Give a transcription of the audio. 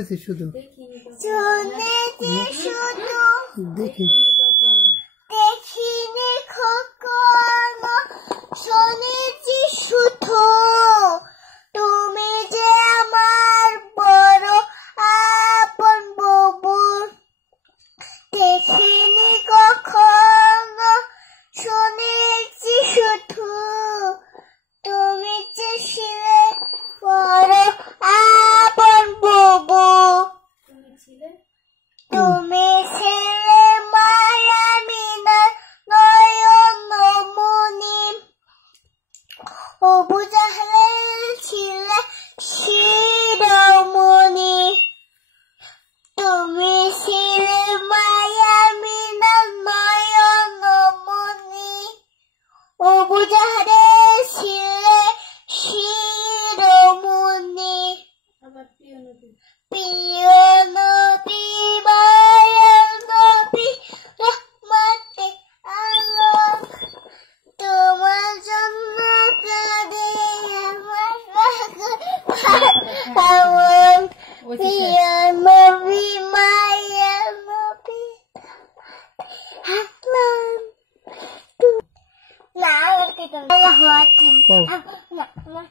শুনেছি শুধু দেখি দেখিনি কখনো শুনেছি শুধু তুমি যে আমার বড় আপন বুবু দেখিনি কখনো শুনেছি শুধু তুমি যে ছিলে বড় আপন বুবু তুমি ছিলে মায়া মিনার নয়ন মনি অবু জাহেল ছিলে শিরোমণি তুমি ছিলে মায়া মিনার নয়ন মনি অবু জাহেল ছিলে শিরোমণি প্রিয় নবী মায়ার নবী রহমতে আলম তোমার জন্য কাঁদে আমার পাগল প্রিয় নবী মায়ার নবী হাসলাম না